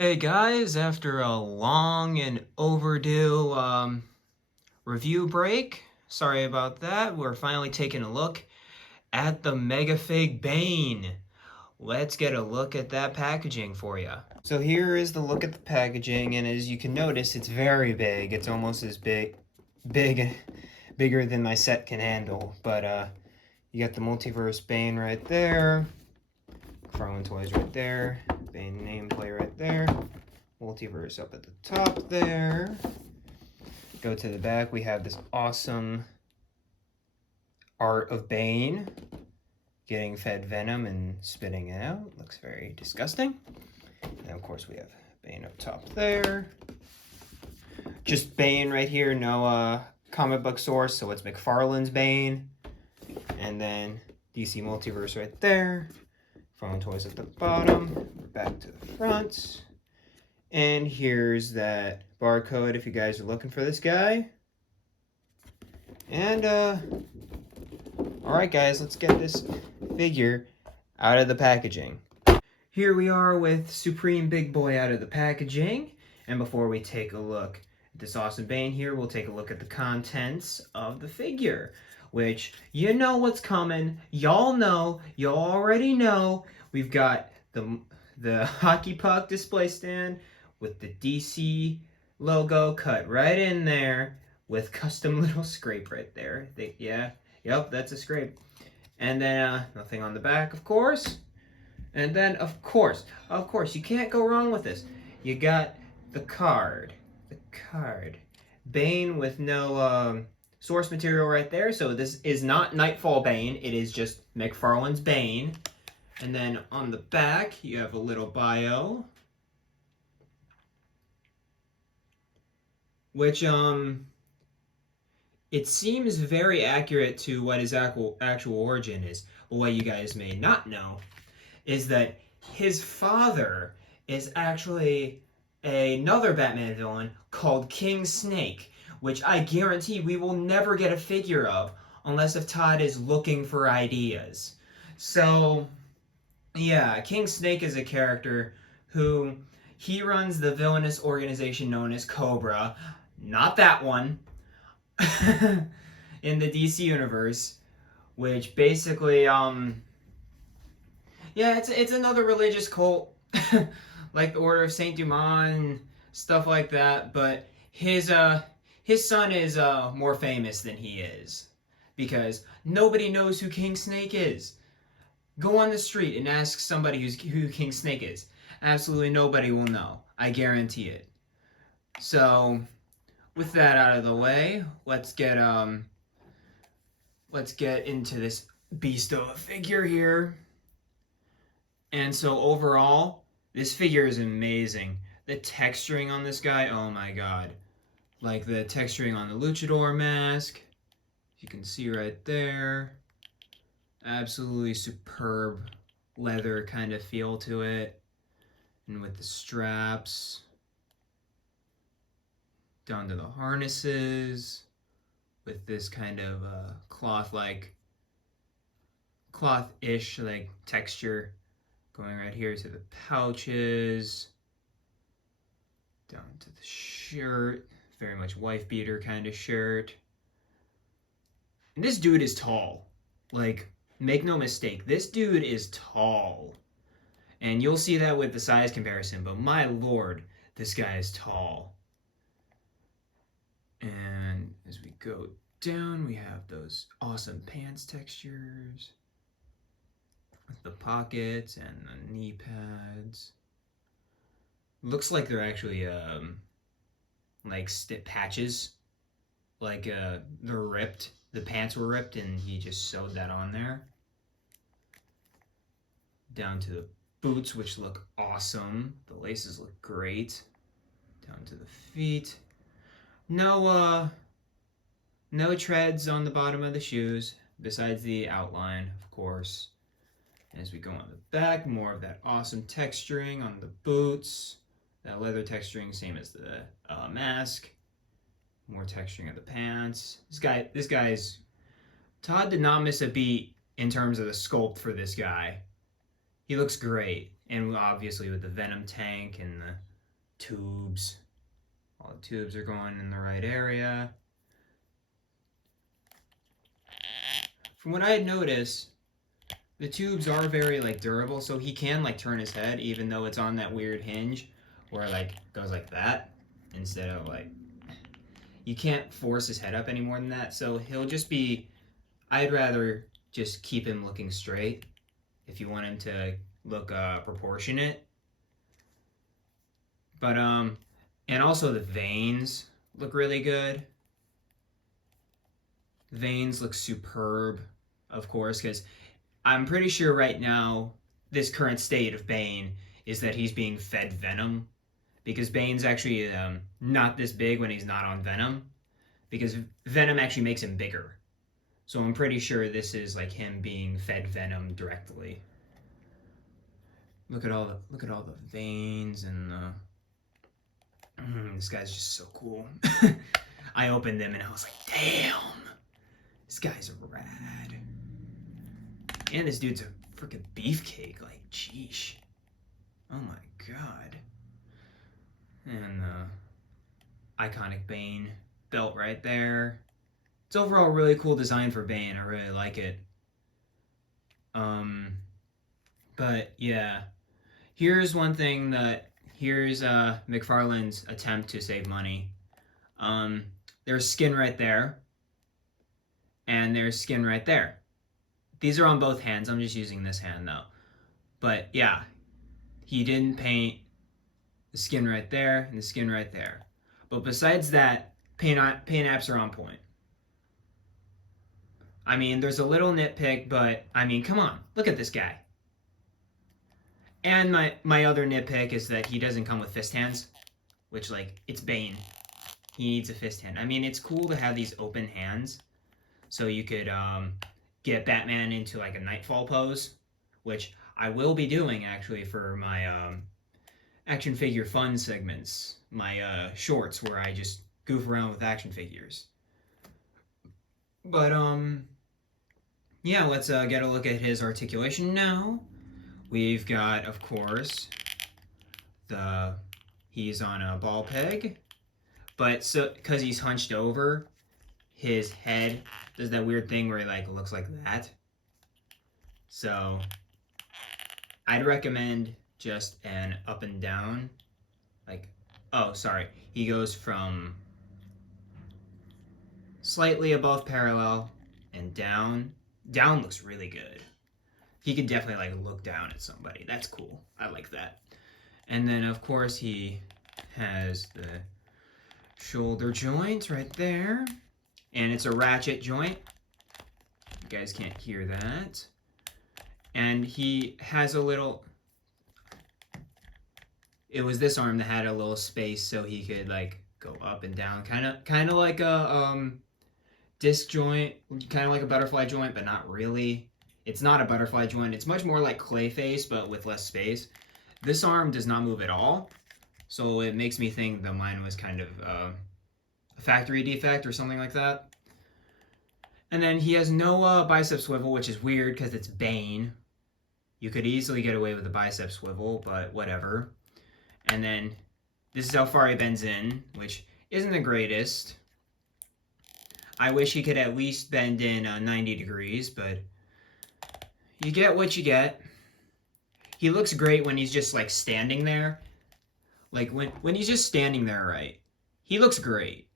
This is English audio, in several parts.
Hey guys, after a long and overdue review break, sorry about that, we're finally taking a look at the Megafig Bane. Let's get a look at that packaging for you. So here is the look at the packaging, and as you can notice, it's very big. It's almost as big, bigger than my set can handle. But you got the Multiverse Bane right there, McFarlane toys right there, Bane nameplate right there. Multiverse up at the top there. Go to the back, we have this awesome art of Bane getting fed venom and spitting it out. Looks very disgusting. And of course we have Bane up top there. Just Bane right here, no comic book source, so it's McFarlane's Bane. And then DC Multiverse right there. Phone toys at the bottom. Back to the front. And here's that barcode if you guys are looking for this guy. And, alright guys, let's get this figure out of the packaging. Here we are with Supreme Big Boy out of the packaging. And before we take a look at this awesome Bane here, we'll take a look at the contents of the figure. Which, you know what's coming. Y'all know. Y'all already know. We've got the hockey puck display stand with the DC logo cut right in there with custom little scrape right there. Yep, that's a scrape. And then nothing on the back, of course. And then, of course, you can't go wrong with this. You got the card. Bane with no source material right there. So this is not Nightfall Bane. It is just McFarlane's Bane. And then on the back, you have a little bio. Which, it seems very accurate to what his actual origin is. But what you guys may not know is that his father is actually another Batman villain called King Snake, which I guarantee we will never get a figure of unless if Todd is looking for ideas. So, yeah, King Snake is a character who he runs the villainous organization known as Cobra. Not that one. In the DC universe, which basically, yeah, it's another religious cult, like the Order of Saint Dumas and stuff like that. But his son is more famous than he is, because nobody knows who King Snake is. Go on the street and ask somebody who King Snake is. Absolutely nobody will know. I guarantee it. So, with that out of the way, let's get into this beast of a figure here. And so overall, this figure is amazing. The texturing on this guy, oh my god. Like the texturing on the luchador mask, you can see right there. Absolutely superb leather kind of feel to it. And with the straps down to the harnesses with this kind of cloth-ish like texture going right here to the pouches, down to the shirt, very much wife beater kind of shirt. And this dude is tall. Like, make no mistake, this dude is tall. And you'll see that with the size comparison, but my lord, this guy is tall. And as we go down, we have those awesome pants textures with the pockets and the knee pads. Looks like they're actually like patches, like they're ripped. The pants were ripped and he just sewed that on there. Down to the boots, which look awesome. The laces look great. Down to the feet. No treads on the bottom of the shoes, besides the outline, of course. As we go on the back, more of that awesome texturing on the boots. That leather texturing, same as the mask. More texturing of the pants. This guy's... Todd did not miss a beat in terms of the sculpt for this guy. He looks great. And obviously with the Venom tank and tubes. All the tubes are going in the right area. From what I had noticed, the tubes are very like durable, so he can like turn his head even though it's on that weird hinge where like it goes like that instead of like you can't force his head up any more than that. So he'll just be I'd rather just keep him looking straight if you want him to look proportionate. But and also the veins look really good. The veins look superb, of course, because I'm pretty sure right now this current state of Bane is that he's being fed venom because Bane's actually not this big when he's not on venom because venom actually makes him bigger. So I'm pretty sure this is like him being fed venom directly. Look at all the veins and this guy's just so cool. I opened them and I was like, damn, this guy's rad. And this dude's a freaking beefcake. Like, sheesh. Oh my god. And iconic Bane belt right there. It's overall a really cool design for Bane. I really like it. But yeah. Here's one thing here's McFarlane's attempt to save money. There's skin right there. And there's skin right there. These are on both hands. I'm just using this hand though. But yeah, he didn't paint the skin right there and the skin right there. But besides that, paint apps are on point. I mean, there's a little nitpick, but I mean, come on, look at this guy. And my other nitpick is that he doesn't come with fist hands, which like it's Bane. He needs a fist hand. I mean, it's cool to have these open hands, so you could get Batman into like a Nightfall pose, which I will be doing actually for my action figure fun segments, my shorts where I just goof around with action figures. But yeah, let's get a look at his articulation now. We've got, of course, he's on a ball peg, but so because he's hunched over, his head does that weird thing where he like looks like that. So I'd recommend just an up and down, like, oh, sorry. He goes from slightly above parallel and down. Down looks really good. He could definitely like look down at somebody. That's cool. I like that. And then of course he has the shoulder joint right there. And it's a ratchet joint. You guys can't hear that. And he has a little... It was this arm that had a little space so he could like go up and down. Kind of like a disc joint. Kind of like a butterfly joint, but not really. It's not a butterfly joint. It's much more like Clayface, but with less space. This arm does not move at all. So it makes me think that mine was kind of a factory defect or something like that. And then he has no bicep swivel, which is weird because it's Bane. You could easily get away with a bicep swivel, but whatever. And then this is how far he bends in, which isn't the greatest. I wish he could at least bend in 90 degrees, but you get what you get. He looks great when he's just like standing there. Like when he's just standing there, right? He looks great.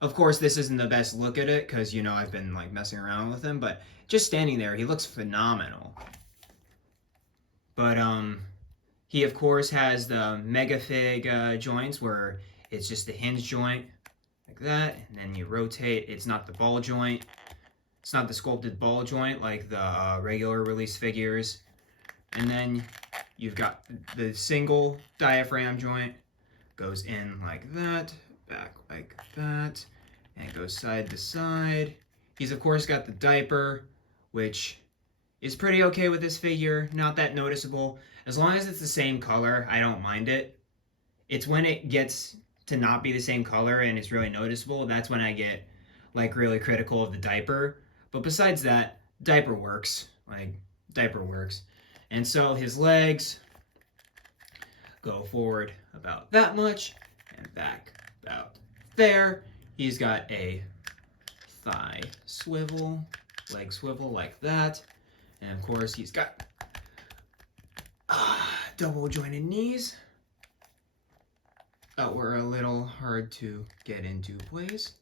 Of course, this isn't the best look at it because, you know, I've been like messing around with him, but just standing there, he looks phenomenal. But he of course has the mega fig joints where it's just the hinge joint like that, and then you rotate. It's not the ball joint. It's not the sculpted ball joint like the regular release figures. And then you've got the single diaphragm joint. Goes in like that, back like that, and it goes side to side. He's of course got the diaper, which is pretty okay with this figure. Not that noticeable. As long as it's the same color, I don't mind it. It's when it gets to not be the same color and it's really noticeable, that's when I get like really critical of the diaper. But besides that, diaper works. Like, diaper works. And so his legs go forward about that much and back about there. He's got a thigh swivel, leg swivel like that. And of course, he's got double jointed knees that were a little hard to get into place.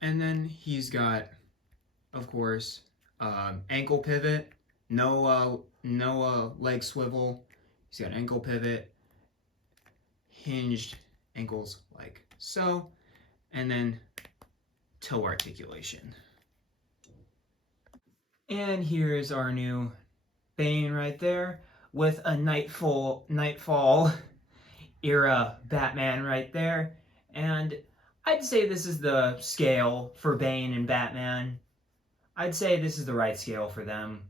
And then he's got, of course, ankle pivot, no leg swivel. He's got ankle pivot, hinged ankles like so, and then toe articulation. And here's our new Bane right there with a Nightfall era Batman right there. And I'd say this is the scale for Bane and Batman. I'd say this is the right scale for them.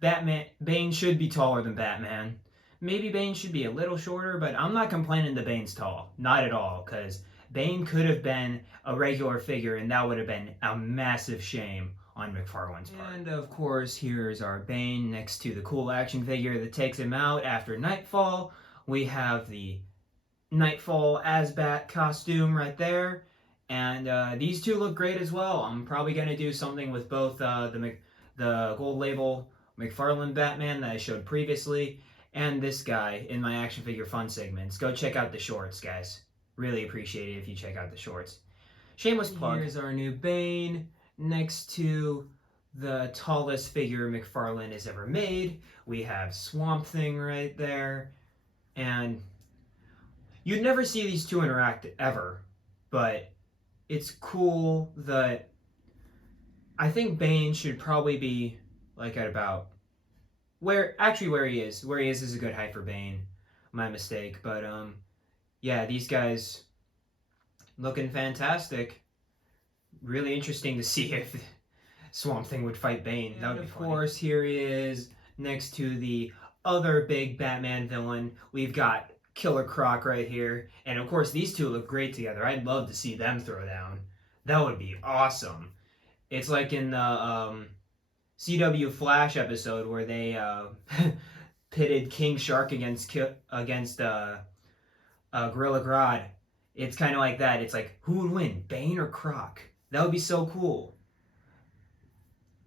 Bane should be taller than Batman. Maybe Bane should be a little shorter, but I'm not complaining that Bane's tall. Not at all, because Bane could have been a regular figure, and that would have been a massive shame on McFarlane's part. And of course, here's our Bane next to the cool action figure that takes him out after Nightfall. We have the Nightfall Asbat costume right there. And these two look great as well. I'm probably going to do something with both the gold label McFarlane Batman that I showed previously and this guy in my action figure fun segments. Go check out the shorts, guys. Really appreciate it if you check out the shorts. Shameless plug. Here's our new Bane next to the tallest figure McFarlane has ever made. We have Swamp Thing right there. And you'd never see these two interact ever, but it's cool that I think Bane should probably be like at about where he is. Where he is a good height for Bane. My mistake, but yeah, these guys looking fantastic. Really interesting to see if Swamp Thing would fight Bane. And that would be funny. Of course, here he is next to the other big Batman villain. We've got Killer Croc right here. And of course, these two look great together. I'd love to see them throw down. That would be awesome. It's like in the CW Flash episode where they pitted King Shark against Gorilla Grodd. It's kind of like that. It's like, who would win, Bane or Croc? That would be so cool.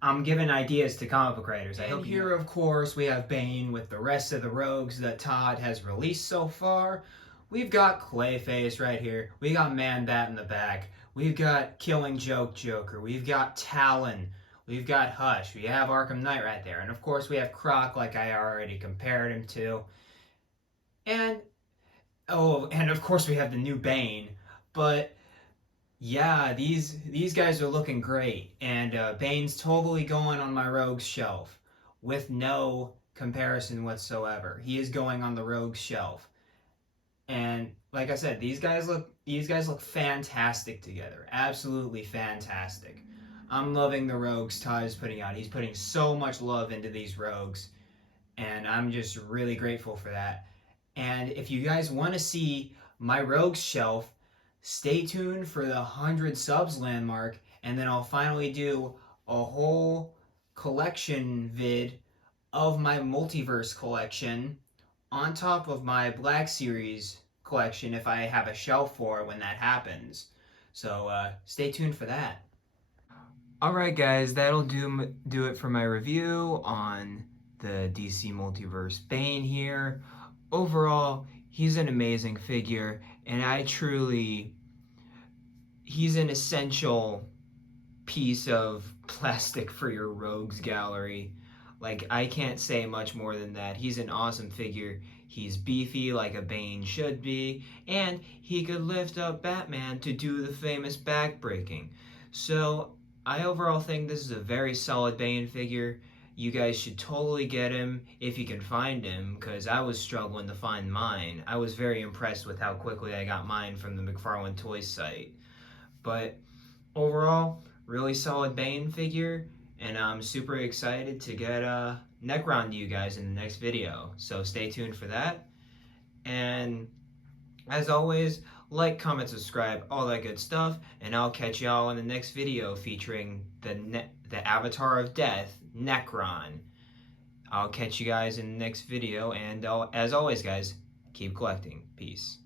I'm giving ideas to comic book writers. I hope here, of course, we have Bane with the rest of the rogues that Todd has released so far. We've got Clayface right here. We got Man-Bat in the back. We've got Killing Joke Joker. We've got Talon. We've got Hush. We have Arkham Knight right there. And, of course, we have Croc, like I already compared him to. And, and of course, we have the new Bane. But yeah, these guys are looking great, and Bane's totally going on my Rogues shelf with no comparison whatsoever. He is going on the Rogues shelf, and like I said, these guys look fantastic together, absolutely fantastic. I'm loving the Rogues Todd is putting out. He's putting so much love into these Rogues, and I'm just really grateful for that. And if you guys want to see my Rogues shelf, stay tuned for the 100 subs landmark, and then I'll finally do a whole collection vid of my Multiverse collection on top of my Black Series collection if I have a shelf for when that happens. So stay tuned for that. Alright guys, that'll do it for my review on the DC Multiverse Bane here. Overall, he's an amazing figure, and he's an essential piece of plastic for your Rogues gallery. Like, I can't say much more than that. He's an awesome figure. He's beefy like a Bane should be, and he could lift up Batman to do the famous backbreaking. So, I overall think this is a very solid Bane figure. You guys should totally get him if you can find him, because I was struggling to find mine. I was very impressed with how quickly I got mine from the McFarlane Toys site. But overall, really solid Bane figure, and I'm super excited to get Necron to you guys in the next video. So stay tuned for that. And as always, like, comment, subscribe, all that good stuff, and I'll catch y'all in the next video featuring the Avatar of Death, Necron. I'll catch you guys in the next video, and as always, guys, keep collecting. Peace.